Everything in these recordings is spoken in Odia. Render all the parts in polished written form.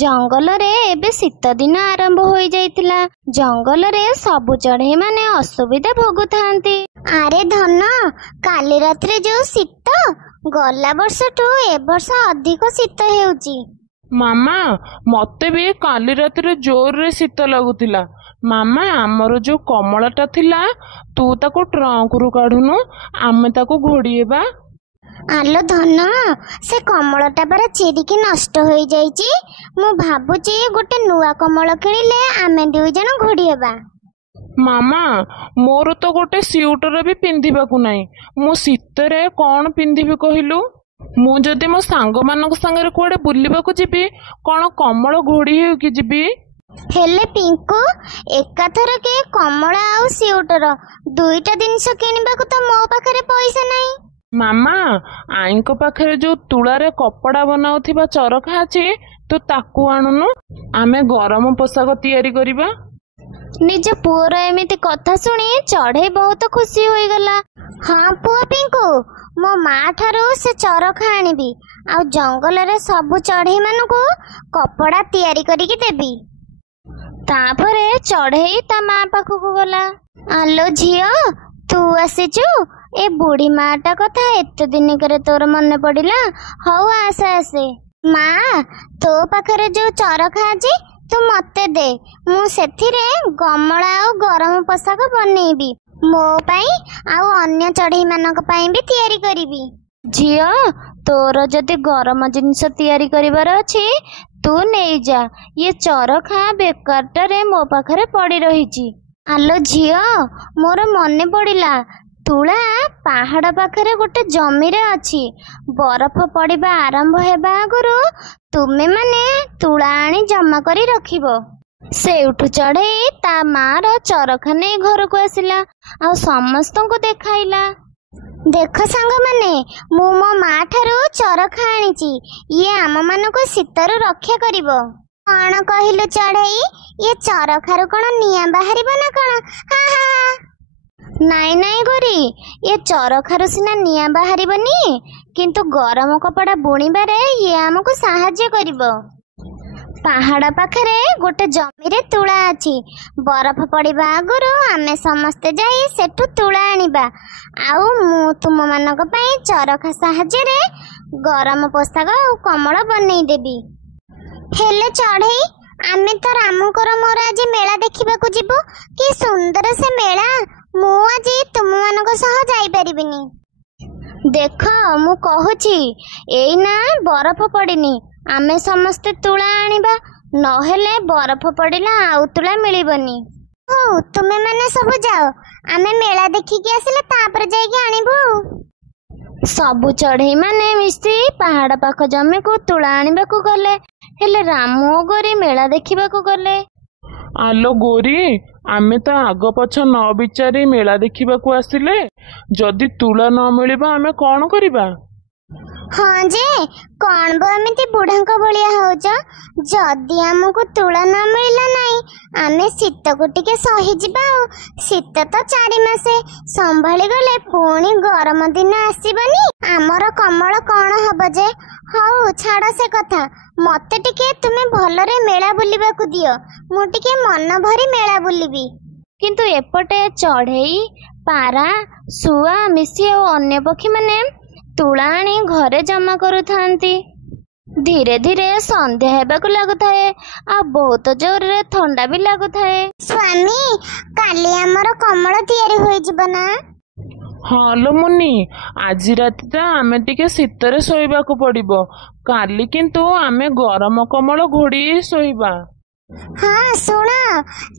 ଜଙ୍ଗଲରେ ଏବେ ଶୀତ ଦିନ ଆରମ୍ଭ ହୋଇଯାଇଥିଲା। ଜଙ୍ଗଲରେ ସବୁ ଚଢ଼େଇ ମାନେ ଅସୁବିଧା ଭୋଗୁଥାନ୍ତି। ଆରେ ଧନ, କାଲି ରାତିରେ ଯୋଉ ଶୀତ, ଗଲା ବର୍ଷଠୁ ଏ ବର୍ଷ ଅଧିକ ଶୀତ ହେଉଛି। ମାମା, ମତେ ବି କାଲି ରାତିରେ ଜୋରରେ ଶୀତ ଲାଗୁଥିଲା। ମାମା, ଆମର ଯୋଉ କମଳଟା ଥିଲା, ତୁ ତାକୁ ଟ୍ରଙ୍କରୁ କାଢୁନୁ, ଆମେ ତାକୁ ଘୋଡ଼ିଇବା। ଆଲୋ ଧନ, ସେ କମଳଟା ପରା ଚିରିକି ନଷ୍ଟ ହୋଇଯାଇଛି। ମୁଁ ଭାବୁଛି ଗୋଟେ ନୂଆ କମଳ କିଣିଲେ ଆମେ ଦୁଇ ଜଣ ଘୋଡ଼ି ହେବା। ମାମା, ମୋର ତ ଗୋଟେ ସ୍ୱିଟର ବି ପିନ୍ଧିବାକୁ ନାହିଁ। ମୁଁ ଶୀତରେ କଣ ପିନ୍ଧିବି କହିଲୁ? ମୁଁ ଯଦି ମୋ ସାଙ୍ଗମାନଙ୍କ ସାଙ୍ଗରେ କୁଆଡେ ବୁଲିବାକୁ ଯିବି, କଣ କମଳ ଘୋଡ଼ି ହେଇକି ଯିବି? ହେଲେ ପିଙ୍କୁ, ଏକାଥରକେ କମଳ ଆଉ ସ୍ୱିଟର ଦୁଇଟା ଜିନିଷ କିଣିବାକୁ ତ ମୋ ପାଖରେ ପଇସା ନାହିଁ। ମାମା, ଆଈଙ୍କ ପାଖରେ ଯୋଉ ତୁଳାରେ କପଡା ବନାଉଥିବା ଚରଖା ଅଛି, ତୁ ତାକୁ ଆଣୁନୁ, ଆମେ ଗରମ ପୋଷାକ ତିଆରି କରିବା। ନିଜ ପୁଅର ଏମିତି କଥା ଶୁଣି ଚଢ଼େଇ ବହୁତ ଖୁସି ହୋଇଗଲା। ହଁ ପୁଅ ପିଙ୍କୁ, ମୋ ମା ଠାରୁ ସେ ଚରଖା ଆଣିବି, ଆଉ ଜଙ୍ଗଲରେ ସବୁ ଚଢ଼େଇ ମାନଙ୍କୁ କପଡା ତିଆରି କରିକି ଦେବି। ତାପରେ ଚଢ଼େଇ ତା ମା ପାଖକୁ ଗଲା। ଆଲୋ ଝିଅ, ତୁ ଆସିଛୁ? ଏ ବୁଢୀ ମାଟା କଥା ଏତେ ଦିନକରେ ତୋର ମନେ ପଡିଲା। ହଉ ଆସେ ଆସେ। ମା, ତୋ ପାଖରେ ଯୋଉ ଚରଖା ଅଛି ତୁ ମତେ ଦେ, ମୁଁ ସେଥିରେ କମଳା ଆଉ ଗରମ ପୋଷାକ ବନେଇବି। ମୋ ପାଇଁ ଆଉ ଅନ୍ୟ ଚଢ଼େଇ ମାନଙ୍କ ପାଇଁ ବି ତିଆରି କରିବି। ଝିଅ, ତୋର ଯଦି ଗରମ ଜିନିଷ ତିଆରି କରିବାର ଅଛି, ତୁ ନେଇଯା। ଇଏ ଚରଖା ବେକାରଟାରେ ମୋ ପାଖରେ ପଡି ରହିଛି। ଆଲୋ ଝିଅ, ମୋର ମନେ ପଡିଲା, ତୁଳା ପାହାଡ ପାଖରେ ଗୋଟେ ଜମିରେ ଅଛି। ବରଫ ପଡିବା ଆରମ୍ଭ ହେବା ଆଗରୁ ତୁମେ ମାନେ ତୁଳା ଆଣି ଜମା କରି ରଖିବ। ସେଇଠୁ ଚଢ଼େଇ ତା ମାର ଚରଖା ନେଇ ଘରକୁ ଆସିଲା, ଆଉ ସମସ୍ତଙ୍କୁ ଦେଖାଇଲା। ଦେଖ ସାଙ୍ଗମାନେ, ମୁଁ ମୋ ମା ଠାରୁ ଚରଖା ଆଣିଛି। ଇଏ ଆମ ମାନଙ୍କୁ ଶୀତରୁ ରକ୍ଷା କରିବ। କଣ କହିଲୁ ଚଢ଼େଇ? ଇଏ ଚରଖାରୁ କଣ ନିଆଁ ବାହାରିବ ନା କଣ? ହା ହା। ନାଇଁ ନାଇଁ ଗୋରି, ଏ ଚରଖାରୁ ସିନା ନିଆଁ ବାହାରିବନି, କିନ୍ତୁ ଗରମ କପଡା ବୁଣିବାରେ ଇଏ ଆମକୁ ସାହାଯ୍ୟ କରିବ। ପାହାଡ ପାଖରେ ଗୋଟେ ଜମିରେ ତୁଳା ଅଛି। ବରଫ ପଡିବା ଆଗରୁ ଆମେ ସମସ୍ତେ ଯାଇ ସେଠୁ ତୁଳା ଆଣିବା, ଆଉ ମୁଁ ତୁମ ମାନଙ୍କ ପାଇଁ ଚରଖା ସାହାଯ୍ୟରେ ଗରମ ପୋଷାକ ଆଉ କମଳ ବନେଇଦେବି। ହେଲେ ଚଢ଼େଇ, ଆମେ ତ ରାମୁଙ୍କର ମୋର ଆଜି ମେଳା ଦେଖିବାକୁ ଯିବୁ। କି ସୁନ୍ଦର ସେ ମେଳା! ମୁଁ ଆଜି ତୁମମାନଙ୍କ ସହ ଯାଇପାରିବିନି। ଦେଖ, ମୁଁ କହୁଛି, ଏଇନା ବରଫ ପଡିନି, ଆମେ ସମସ୍ତେ ତୁଳା ଆଣିବା, ନହେଲେ ବରଫ ପଡିଲା ଆଉ ତୁଳା ମିଳିବନି। ହଉ, ତୁମେ ମାନେ ସବୁ ଯାଅ, ଆମେ ମେଳା ଦେଖିକି ଆସିଲେ ତାପରେ ଯାଇକି ଆଣିବୁ। ସବୁ ଚଢ଼େଇ ମାନେ ମିଶି ପାହାଡ ପାଖ ଜମିକୁ ତୁଳା ଆଣିବାକୁ ଗଲେ। ହେଲେ ରାମୁ ଓ ଗୋରି ମେଳା ଦେଖିବାକୁ ଗଲେ। ଆଲୋ ଗୋରି, ଆମେ ତ ଆଗ ପଛ ନ ବିଚାରି ମେଳା ଦେଖିବାକୁ ଆସିଲେ। ଯଦି ତୁଳା ନ ମିଳିବ ଆମେ କଣ କରିବା? ହଁ ଯେ, କଣ ବ ଏମିତି ବୁଢାଙ୍କ ଭଳିଆ ହଉଛ? ଯଦି ଆମକୁ ତୁଳା ନ ମିଳିଲା ନାହିଁ, ଆମେ ଶୀତକୁ ଟିକେ ସହିଯିବା। ଆଉ ଶୀତ ତ 4 ମାସେ ସମ୍ଭାଳି ଗଲେ ପୁଣି ଗରମ ଦିନ ଆସିବନି। ଆମର କମଳ କଣ ହବ ଯେ? ହଉ ଛାଡ ସେ କଥା, ମତେ ଟିକେ ତୁମେ ଭଲରେ ମେଳା ବୁଲିବାକୁ ଦିଅ। ମୁଁ ଟିକେ ମନ ଭରି ମେଳା ବୁଲିବି। କିନ୍ତୁ ଏପଟେ ଚଢ଼େଇ, ପାରା, ଶୁଆ, ମିଶି ଆଉ ଅନ୍ୟ ପକ୍ଷୀମାନେ ତୁଳା ଆଣି ଘରେ ଜମା କରୁଥାନ୍ତି। ଧୀରେ ଧୀରେ ସନ୍ଧ୍ୟା ହେବାକୁ ଲାଗୁଥାଏ, ଆଉ ବହୁତ ଜୋରରେ ଥଣ୍ଡା ବି ଲାଗୁଥାଏ। ସ୍ୱାମୀ, କାଲି ଆମର କମଳ ତିଆରି ହୋଇଯିବ ନା? ହଁ ଲୋ ମୁନି, ଆଜି ରାତିଟା ଆମେ ଟିକେ ଶୀତରେ ଶୋଇବାକୁ ପଡିବ। କାଲି କିନ୍ତୁ ଆମେ ଗରମ କମଳ ଘୋଡ଼ି ଶୋଇବା। ହଁ ଶୁଣ,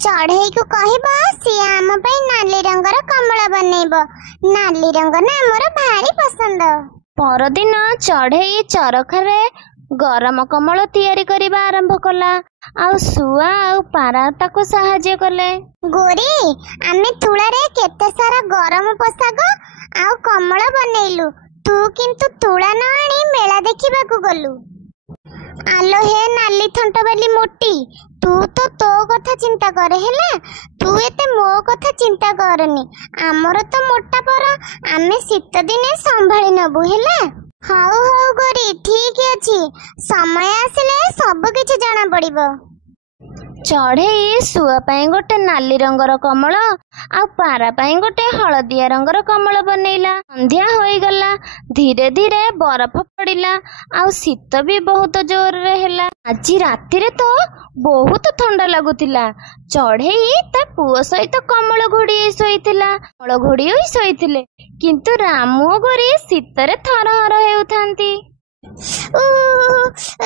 ଚଢ଼େଇକୁ କହିବ ସିଏ ଆମ ପାଇଁ ନାଲି ରଙ୍ଗର କମଳ ବନେଇବ। ନାଲି ରଙ୍ଗ ନା ଆମର ଭାରି ପସନ୍ଦ। ପରଦିନ ଚଢ଼େଇ ଚରଖାରେ ଗରମ କମଳ ତିଆରି କରିବା ଆରମ୍ଭ କଲା, ଆଉ ଶୁଆ ଆଉ ପାରା ତାକୁ ସାହାଯ୍ୟ କଲେ। ଗୋରି, ଆମେ ତୁଳାରେ କେତେ ସାରା ଗରମ ପୋଷାକ ଆଉ କମଳ ବନେଇଲୁ। ତୁ କିନ୍ତୁ ତୁଳା ନ ଆଣି ମେଳା ଦେଖିବାକୁ ଗଲୁ। ଆଲୋ ହେ ନାଲି ଥଣ୍ଟ ବାଲି ମୋଟି, ତୁ ତ ତୋ କଥା ଚିନ୍ତା କରେ ହେଲା, ତୁ ଏତେ ମୋ କଥା ଚିନ୍ତା କରନି। ଆମର ତ ମୋଟା ପର, ଆମେ ଶୀତ ଦିନେ ସମ୍ଭାଳି ନବୁ ହେଲା। ହଉ ହଉ ଗୋରି, ଠିକ ଅଛି। ସମୟ ଆସିଲେ ସବୁ କିଛି ଜଣା ପଡିବ। ଚଢ଼େଇ ଶୁଆ ପାଇଁ ଗୋଟେ ନାଲି ରଙ୍ଗର କମଳ ଆଉ ପାରା ପାଇଁ ଗୋଟେ ହଳଦିଆ ରଙ୍ଗର କମଳ ବନେଇଲା। ସନ୍ଧ୍ୟା ହୋଇଗଲା, ଧୀରେ ଧୀରେ ବରଫ ପଡ଼ିଲା ଆଉ ଶୀତ ବି ବହୁତ ଜୋରରେ ହେଲା। ଆଜି ରାତିରେ ତ ବହୁତ ଥଣ୍ଡା ଲାଗୁଥିଲା। ଚଢ଼େଇ ତା ପୁଅ ସହିତ କମଳ ଘୋଡ଼ି ହୋଇ ଶୋଇଥିଲା। କମଳ ଘୋଡ଼ି ହୋଇ ଶୋଇଥିଲେ, କିନ୍ତୁ ରାମୁ ଓ ଗୋରି ଶୀତରେ ଥରହର ହେଉଥାନ୍ତି।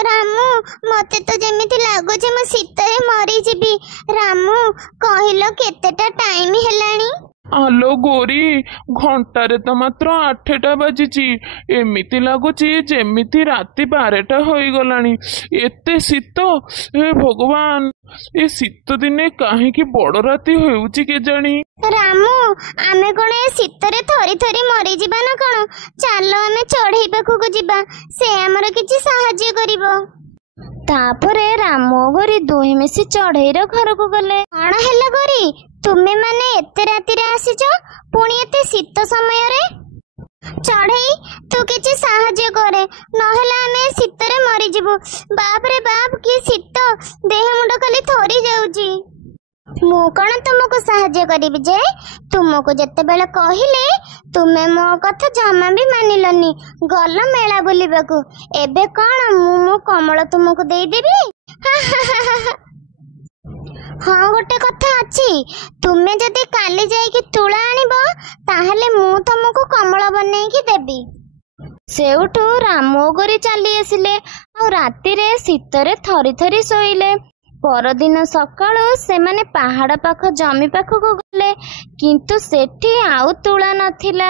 ରାମୁ, ମତେ ତ ଯେମିତି ଲାଗୁଛି ମୁଁ ଶୀତରେ ମରିଯିବି। ରାମୁ, କହିଲ କେତେଟା ଟାଇମ ହେଲାଣି? ଆଲୋ ଗୋରି, ଘଣ୍ଟାରେ ତ ମାତ୍ର 8ଟା ବାଜିଛି। ଏମିତି ଲାଗୁଛି ଯେମିତି ରାତି 12ଟା ହୋଇଗଲାଣି। ଏତେ ଶୀତ! ହେ ଭଗବାନ, ଏ ଶୀତ ଦିନେ କାହିଁକି ବଡ଼ ରାତି ହେଉଛି କେଜାଣି? ରାମୁ, ଆମେ କଣ ଏ ଶୀତରେ ଥରି ଥରି ମରିଯିବା ନା କଣ? ଚାଲ ଆମେ ଚଢ଼େଇ ପାଖକୁ ଯିବା, ସେ ଆମର କିଛି ସାହାଯ୍ୟ କରିବ। ତାପରେ ରାମୁ ଓ ଗୋରି ଦୁହେଁ ମିଶି ଚଢ଼େଇର ଘରକୁ ଗଲେ। କଣ ହେଲା ଗୋରି, ତୁମେ ମାନେ ଏତେ ରାତିରେ ଆସିଛ, ପୁଣି ଏତେ ଶୀତ ସମୟରେ? ଚଢ଼େଇ, ତୁ କିଛି ସାହାଯ୍ୟ କରେ, ନହେଲେ ଆମେ ଶୀତରେ ମରିଯିବୁ। ବାପରେ ବାପ, କି ଶୀତ! ଦେହ ମୁଣ୍ଡ ଖାଲି ଥରି ଯାଉଛି। ମୁଁ କଣ ତୁମକୁ ସାହାଯ୍ୟ କରିବି ଯେ? ତୁମକୁ ଯେତେବେଳେ କହିଲେ ତୁମେ ମୋ କଥା ଜମା ବି ମାନିଲନି, ଗଲ ମେଳା ବୁଲିବାକୁ। ଏବେ କଣ ମୁଁ କମଳ ତୁମକୁ ଦେଇଦେବି? ହଁ, ଗୋଟେ କଥା ଅଛି, ତୁମେ ଯଦି କାଲି ଯାଇକି ତୁଳା ଆଣିବ, ତାହେଲେ ମୁଁ ତମକୁ କମଳ ବନେଇକି ଦେବି। ସେଉଠୁ ରାମୁ ଓ ଗୋରି ଚାଲି ଆସିଲେ ଆଉ ରାତିରେ ଶୀତରେ ଥରି ଥରି ଶୋଇଲେ। ପରଦିନ ସକାଳୁ ସେମାନେ ପାହାଡ଼ ପାଖ ଜମି ପାଖକୁ ଗଲେ, କିନ୍ତୁ ସେଠି ଆଉ ତୁଳା ନଥିଲା।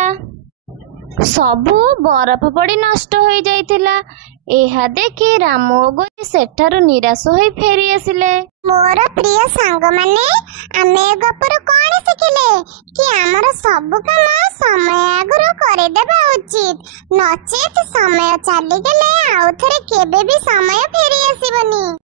ସବୁ ବରଫ ପଡ଼ି ନଷ୍ଟ ହୋଇଯାଇଥିଲା। ଏହା ଦେଖି ରାମୁ ଓ ଗୋରି ସେଠାରୁ ନିରାଶ ହୋଇ ଫେରି ଆସିଲେ। ମୋର ପ୍ରିୟ ସାଙ୍ଗମାନେ, ଆମେ ଏ ଗପରୁ କଣ ଶିଖିଲେ? କି ଆମର ସବୁ କାମ ସମୟ ଆଗରୁ କରିଦେବା ଉଚିତ, ନଚେତ ସମୟ ଚାଲିଗଲେ ଆଉ ଥରେ କେବେ ବି ସମୟ ଫେରି ଆସିବନି।